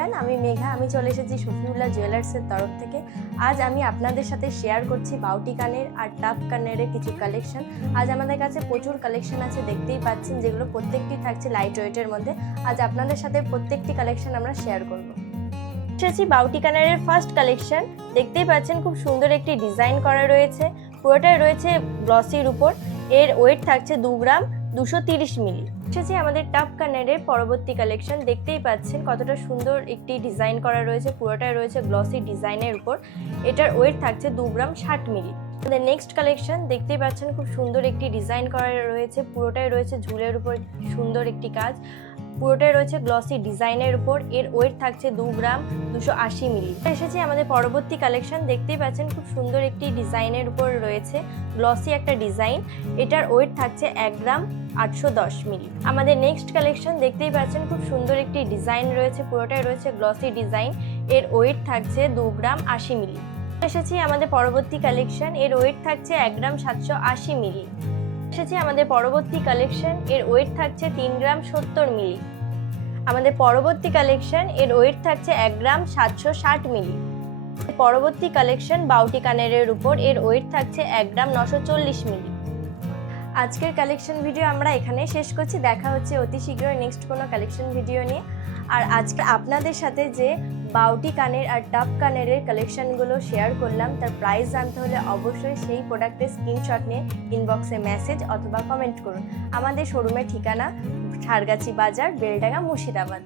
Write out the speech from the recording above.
Everyone, আমি মেঘা। আমি চলে এসেছি শফিউল্লাহ জুয়েলার্সের তরফ থেকে। আজ আমি আপনাদের সাথে শেয়ার করছি বাউটি কানের আর টাপ কানের কিছু কালেকশন। আজ আমাদের কাছে প্রচুর কালেকশন আছে, দেখতেই পাচ্ছেন, যেগুলো প্রত্যেকটি থাকছে লাইট ওয়েটের মধ্যে। আজ আপনাদের সাথে প্রত্যেকটি কালেকশন আমরা শেয়ার করব। এসেছি বাউটি কানের ফার্স্ট কালেকশন। দেখতেই পাচ্ছেন খুব সুন্দর একটি ডিজাইন করা রয়েছে, পুরোটাই রয়েছে গ্লসির উপর। এর ওয়েট থাকছে 2 গ্রাম 230 মিলি। এসেছি আমাদের টাপ কানের পরবর্তী কালেকশন। দেখতেই পাচ্ছেন কতটা সুন্দর একটি ডিজাইন করা রয়েছে, পুরোটাই রয়েছে গ্লসি ডিজাইনের উপর। এটার ওয়েট থাকছে 2 গ্রাম 60 মিলি। আমাদের নেক্সট কালেকশন দেখতেই পাচ্ছেন খুব সুন্দর একটি ডিজাইন করা রয়েছে, পুরোটাই রয়েছে ঝুলের উপর সুন্দর একটি কাজ, পুরোটাই রয়েছে গ্লসি ডিজাইনের উপর। এর ওয়েট থাকছে 2 গ্রাম 280 মিলি। এসেছে আমাদের পরবর্তী কালেকশন। দেখতেই পাচ্ছেন খুব সুন্দর একটি ডিজাইনের উপর রয়েছে গ্লসি একটা ডিজাইন। এটার ওয়েট থাকছে 1 গ্রাম 810 মিলি। আমাদের নেক্সট কালেকশন দেখতেই পাচ্ছেন খুব সুন্দর একটি ডিজাইন রয়েছে, পুরোটাই রয়েছে গ্লসি ডিজাইন। এর ওয়েট থাকছে 2 গ্রাম 80 মিলি। এসেছি আমাদের পরবর্তী কালেকশন। এর ওয়েট থাকছে 1 গ্রাম 780 মিলি। এসেছি আমাদের পরবর্তী কালেকশন। এর ওয়েট থাকছে 3 গ্রাম 70 মিলি। আমাদের পরবর্তী কালেকশন। এর ওয়েট থাকছে 1 গ্রাম 760 মিলি। পরবর্তী কালেকশন বাউটি কানের উপর। এর ওয়েট থাকছে 1 গ্রাম 940 মিলি। আজকের কালেকশন ভিডিও আমরা এখানেই শেষ করছি। দেখা হচ্ছে অতি শীঘ্রই নেক্সট কোনো কালেকশন ভিডিও নিয়ে। আর আজকে আপনাদের সাথে যে বাউটি কানের আর টাপ কানের কালেকশনগুলো শেয়ার করলাম, তার প্রাইস জানতে হলে অবশ্যই সেই প্রোডাক্টের স্ক্রিনশট নিয়ে ইনবক্সে মেসেজ অথবা কমেন্ট করুন। আমাদের শোরুমের ঠিকানা ঝাড়গাছি বাজার, বেলডাঙ্গা, মুর্শিদাবাদ।